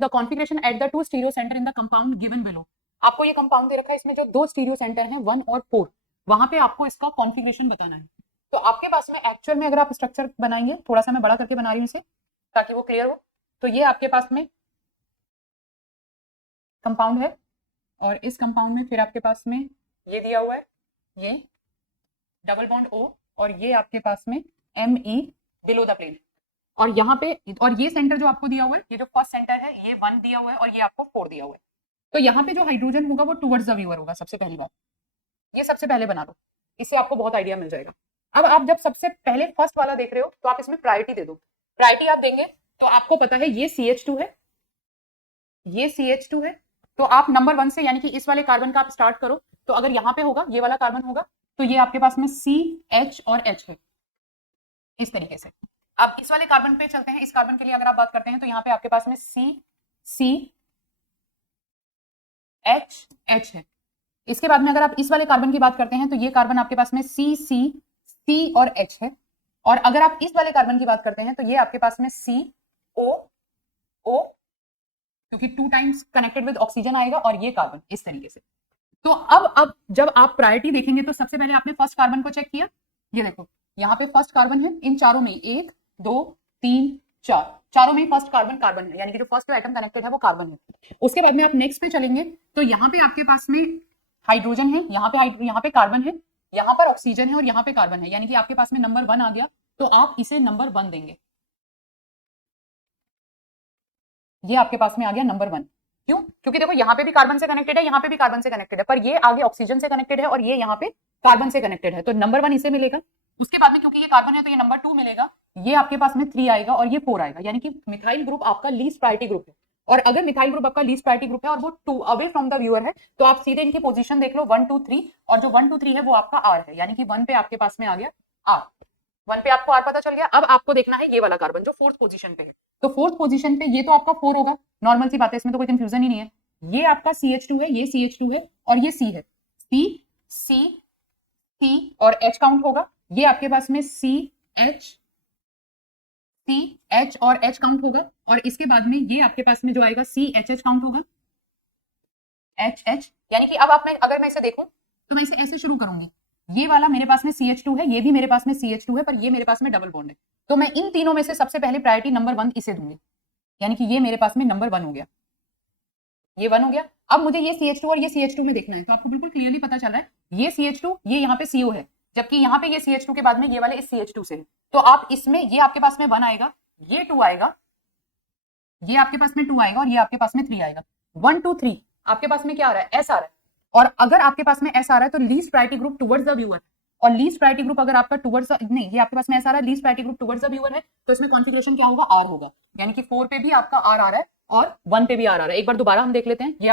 The configuration at the 2 stereo centre in the compound given below. आपको ये compound दे रखा है, इसमें जो 2 स्टीरियो सेंटर हैं 1 और 4, वहां पे आपको इसका कॉन्फिगरेशन बताना है। तो आपके पास में एक्चुअल में अगर आप स्ट्रक्चर बनाएंगे, थोड़ा सा मैं बड़ा करके बना रही हूँ इसे ताकि वो क्लियर हो, तो ये आपके पास में कंपाउंड है और इस कंपाउंड में फिर आपके पास में ये दिया हुआ है, ये डबल बॉन्ड O, और ये आपके पास में Me बिलो द प्लेन, और यहाँ पे और ये सेंटर जो आपको दिया हुआ है, ये जो फर्स्ट सेंटर है ये 1 दिया हुआ है और ये आपको 4 दिया हुआ है। तो यहाँ पे जो हाइड्रोजन होगा वो टुवर्ड्स द व्यूअर होगा। सबसे पहली बात ये सबसे पहले बना लो, इससे आपको बहुत आइडिया मिल जाएगा। अब आप जब सबसे पहले फर्स्ट वाला देख रहे हो तो आप इसमें प्रायोरिटी दे दो। प्रायोरिटी आप देंगे तो आपको पता है ये CH2 है, ये CH2 है, तो आप नंबर 1 से यानी कि इस वाले कार्बन का आप स्टार्ट करो। तो अगर यहाँ पे होगा ये वाला कार्बन होगा तो ये आपके पास में CH और H है इस तरीके से। अब इस वाले कार्बन पे चलते हैं। इस कार्बन के लिए अगर आप बात करते हैं तो यहाँ पे आपके पास में CH है। इसके बाद में अगर आप इस वाले कार्बन की बात करते हैं तो ये कार्बन आपके पास में C और H है, और अगर आप इस वाले कार्बन की बात करते हैं तो ये आपके पास में COO, क्योंकि 2 टाइम्स कनेक्टेड विद ऑक्सीजन आएगा, और ये कार्बन इस तरीके से। तो अब जब आप प्रायोरिटी देखेंगे तो सबसे पहले आपने फर्स्ट कार्बन को चेक किया, ये देखो यहाँ पे फर्स्ट कार्बन है, इन चारों में 1 2 3 4, चारों में फर्स्ट कार्बन है, यानी कि जो फर्स्ट एटम कनेक्टेड है वो कार्बन है। उसके बाद में आप नेक्स्ट पे चलेंगे तो यहाँ पे आपके पास में हाइड्रोजन है, यहाँ पे कार्बन है, यहाँ पर ऑक्सीजन है और यहाँ पे कार्बन है, यानी कि आपके पास में नंबर 1 आ गया। तो आप इसे नंबर 1 देंगे, ये आपके पास में आ गया नंबर 1। क्यों? क्योंकि देखो यहाँ पे भी कार्बन से कनेक्टेड है, यहाँ पे भी कार्बन से कनेक्टेड है, पर ये आगे ऑक्सीजन से कनेक्टेड है और ये यहाँ पे कार्बन से कनेक्टेड है, तो नंबर 1 इसे मिलेगा। उसके बाद में क्योंकि ये कार्बन है तो ये नंबर 2 मिलेगा, ये आपके पास में 3 आएगा और ये 4 आएगा, यानी कि मिथाइल ग्रुप आपका लीस्ट प्रायोरिटी ग्रुप है। और अगर मिथाइल ग्रुप आपका लीस्ट प्रायोरिटी ग्रुप है और वो 2 अवे फ्रॉम द व्यूअर है तो आप सीधे इनकी पोजीशन देख लो 1 2 3, और जो 1 2 3 है वो आपका R है, यानी कि 1 पे आपके पास में आ गया R, 1 पे आपको R पता चल गया। अब आपको देखना है ये वाला कार्बन जो 4th पोजीशन पे है, तो 4th पोजीशन पे ये तो आपका 4 होगा, नॉर्मल सी बात है, इसमें तो कोई कंफ्यूजन ही नहीं है। ये आपका CH2 है, ये CH2 है और ये C है, C और H काउंट होगा। ये आपके पास में CH और H काउंट होगा, और इसके बाद में ये आपके पास में जो आएगा CHH काउंट होगा, HH, यानी कि अब अगर मैं इसे देखूं तो मैं इसे ऐसे शुरू करूंगी, ये वाला मेरे पास में CH2 है, ये भी मेरे पास में CH2 है, पर ये मेरे पास में डबल बॉन्ड है, तो मैं इन तीनों में से सबसे पहले प्रायोरिटी नंबर 1 इसे दूंगी, यानी कि ये मेरे पास में नंबर 1 हो गया, ये 1 हो गया। अब मुझे ये CH2 और ये CH2 में देखना है, तो आपको बिल्कुल क्लियरली पता चल रहा है ये CH2, ये यहाँ पे CO है, जबकि यहाँ पे ये CH2 के बाद में ये वाले इस CH2 से है, तो आप इसमें ये आपके पास में 1 आएगा, ये 2 आएगा, ये आपके पास में 2 आएगा और ये आपके पास में 3 आएगा। 1 2 3 आपके पास में क्या आ रहा है? S आ रहा है, और अगर आपके पास में S आ रहा है तो least priority group towards the viewer, और लीस्ट प्रायोरिटी ग्रुप अगर आपका टुवर्ड्स नहीं, ये आपके पास में S आ रहा है, least priority group towards the viewer है, तो इसमें कॉन्फिगरेशन क्या होगा? R होगा, यानी कि 4 पे भी आपका R आ रहा है और 1 पे भी R आ रहा है। एक बार दोबारा हम देख लेते हैं, ये